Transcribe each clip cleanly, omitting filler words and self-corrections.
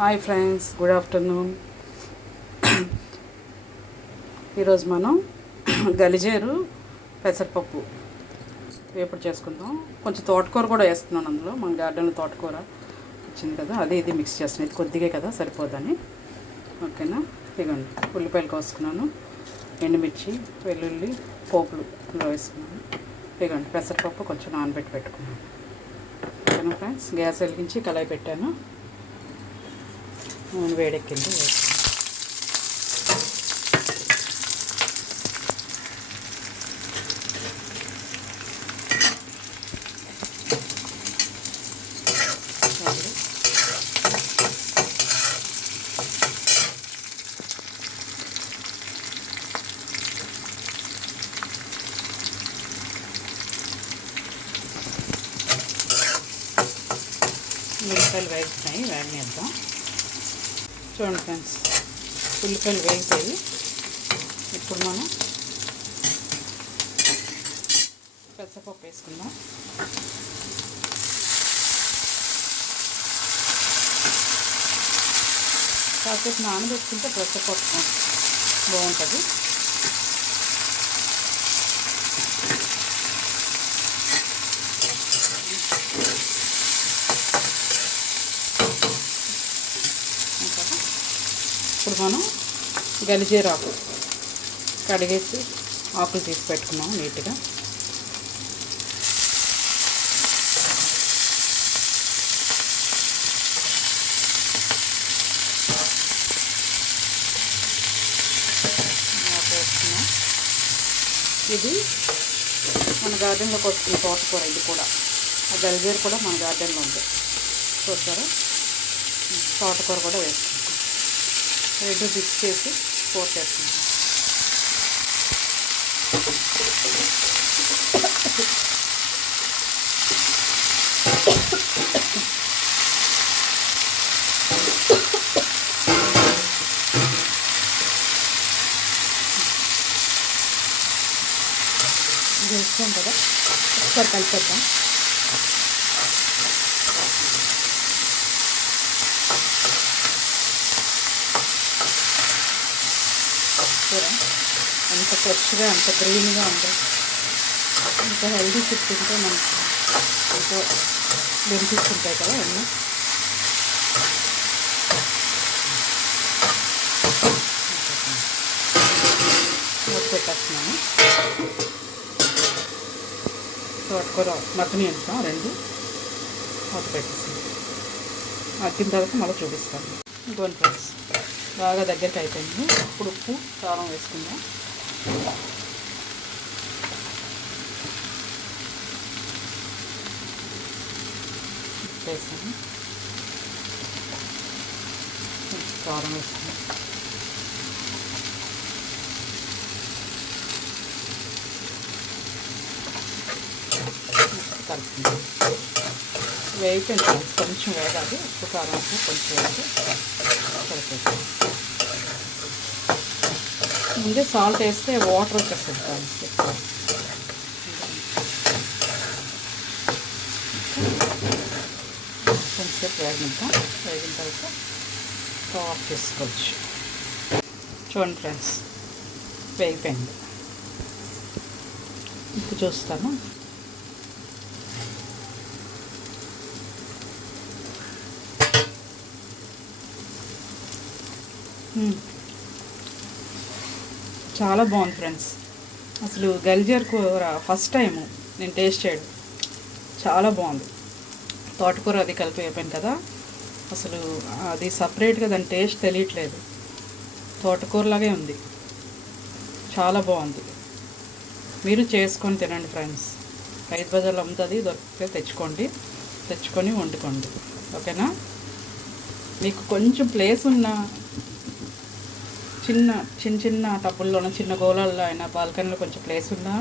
Hi friends, good afternoon. ఈరోజు మనం గలిజేరు పెసరపప్పు వేపుడు చేసుకుందాం. కొంచెం తోటకూర కూడా వేస్తున్నాను అందులో. మన గార్డెన్లో తోటకూర వచ్చింది కదా, అది ఇది మిక్స్ చేస్తున్నాను. ఇది కొద్దిగా కదా, సరిపోదని. ఓకేనా? ఇదిగోండి, ఉల్లిపాయలు కోసుకున్నాను, ఎండుమిర్చి, వెల్లుల్లి పోపులో వేసుకున్నాను. ఇదిగోండి పెసరపప్పు కొంచెం నానబెట్టి పెట్టుకున్నాను. ఓకేనా ఫ్రెండ్స్? గ్యాస్ వెలిగించి కళాయి పెట్టాను. నూనె వేడెక్కింది. ఉల్లిపాయలు వేగుతున్నాయి, వేగనిద్దాం. చూడండి ఫ్రెండ్స్, ఉల్లిపాయలు వేగిపోయి ఇప్పుడు మనం పెసరపప్పు వేసుకుందాం. కాసేపు నానబెట్టుకుంటే పెసరపప్పు బాగుంటుంది. ఇప్పుడు మనం గలిజేరు ఆకు కడిగేసి ఆకులు తీసి పెట్టుకున్నాం నీట్గా. ఆకు వేసుకున్నాం. ఇది మన గార్డెన్లోకి వస్తుంది తోటకూర. ఇది కూడా ఆ గలిజేరు కూడా మన గార్డెన్లో ఉంది, చూస్తారా? తోటకూర కూడా వేసుకుంటాం. రెండు మిక్స్ చేసి కూర చేసుకుంటాం. ఇది వేస్తాం కదా, ఒకసారి కలిపేద్దాం. కూర అంత ఫ్రెష్గా, అంత గ్రీన్గా ఉంటుంది. అంత హెల్దీ ఫుడ్ తింటే మనకి ఎంతో బెనిఫిట్స్ ఉంటాయి కదా అన్నీ. మూత పెట్టేస్తున్నాను. తోటకూర మగ్గని అంటాం, రెండు మూత పెట్టేస్తాను. మగ్గిన తర్వాత మళ్ళీ చూపిస్తాను. ఇంకోటి ఫ్రెండ్స్, బాగా దగ్గరికి అయిపోయింది. ఇప్పుడు ఉప్పు కారం వేసుకుందాం. వేసాను, కొంచెం కారం వేసుకుందాం. కలుపుకుందాం. వేగిపోయింది, కొంచెం వేగాలి. ఉప్పు కారం వేసి కొంచెం వేసి కలిపేస్తాం. ముందే సాల్ట్ వేస్తే వాటర్ వచ్చేస్తుంది ఫ్రెండ్స్. కొంచెంసేపు వేగిద్దాం. వేగిన తర్వాత ఆఫ్ చేసుకోవచ్చు. చూడండి ఫ్రెండ్స్, వేగిపోయింది. ఇప్పుడు చూస్తాను. చాలా బాగుంది ఫ్రెండ్స్. అసలు గలిజేరు కూర ఫస్ట్ టైము నేను టేస్ట్ చేయడం. చాలా బాగుంది. తోటకూర అది కలిపి అయిపోయింది కదా, అసలు అది సపరేట్గా దాని టేస్ట్ తెలియట్లేదు. తోటకూరలాగే ఉంది. చాలా బాగుంది. మీరు చేసుకొని తినండి ఫ్రెండ్స్. రైతు బజార్లో అమ్ముతుంది, దొరికితే తెచ్చుకొని వండుకోండి. ఓకేనా? మీకు కొంచెం ప్లేస్ ఉన్న చిన్న టబ్బుల్లోనూ, చిన్న గోళాల్లో అయినా, బాల్కనీలో కొంచెం ప్లేస్ ఉన్నా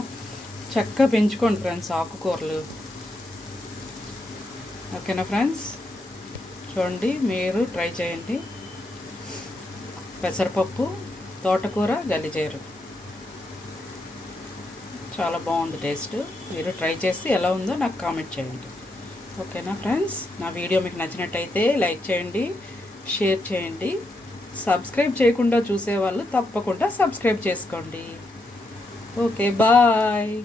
చక్కగా పెంచుకోండి ఫ్రెండ్స్ ఆకుకూరలు. ఓకేనా ఫ్రెండ్స్? చూడండి, మీరు ట్రై చేయండి. పెసరపప్పు, తోటకూర, గలిజేరు చాలా బాగుంది టేస్ట్. మీరు ట్రై చేసి ఎలా ఉందో నాకు కామెంట్ చేయండి. ఓకేనా ఫ్రెండ్స్? నా వీడియో మీకు నచ్చినట్టయితే లైక్ చేయండి, షేర్ చేయండి. సబ్స్క్రైబ్ చేయకుండా చూసేవాళ్ళు తప్పకుండా సబ్స్క్రైబ్ చేసుకోండి. Okay, bye.